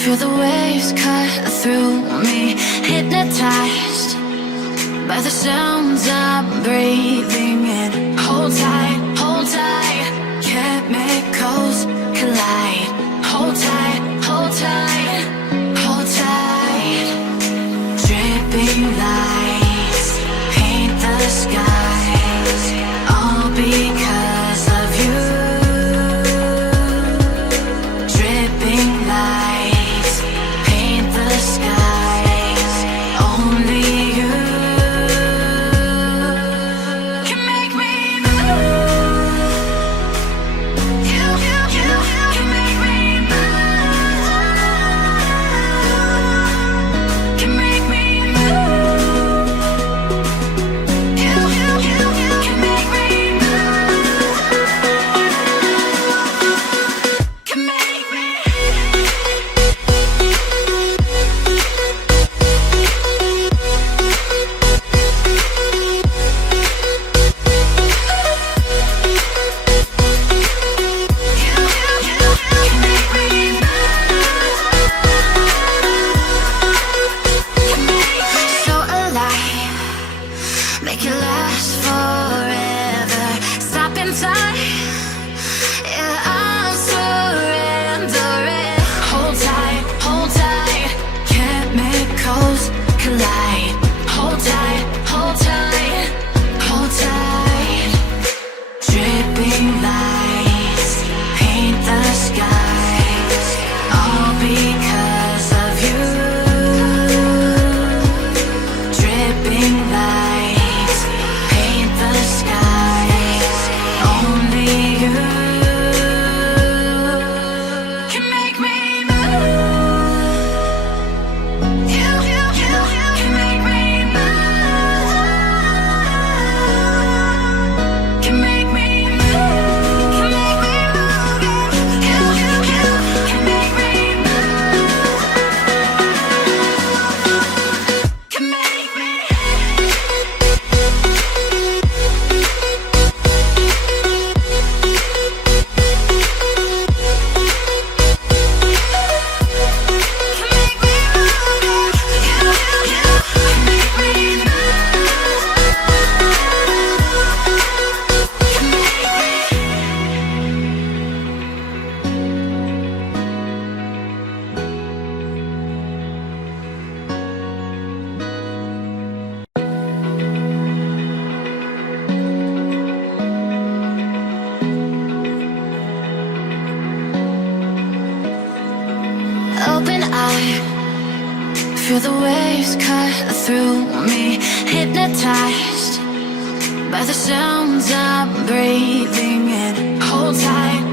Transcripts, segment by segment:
Feel the waves cut through me, hypnotized by the sounds I'm breathing in. Hold tight, chemicals collide. Hold tight, hold tight, hold tight. Dripping lights paint the skies, all because of you. Dripping lights paint the skies, only you can make me move. You can make me move. Can make me move. You can make me move. Can make me. So alive, make it last forever. Stop in time, yeah, I'll surrender it. Hold tight, chemicals collide. Hold tight, hold tight, hold tight. Dripping lights paint the skies, all because of you. Dripping lights paint the skies, only you can make me move. You can make me move. Can make me move. Can make me move. You can make me move. Can make me. Open eye, feel the waves cut through me, hypnotized by the sounds I'm breathing in. Hold tight,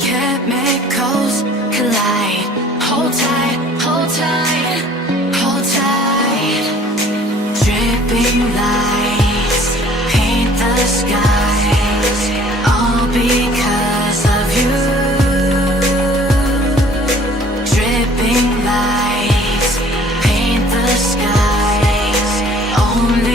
chemicals collide. Hold tight, hold tight, hold tight. Dripping lights paint the skies, all because of you. Dripping lights paint the skies, only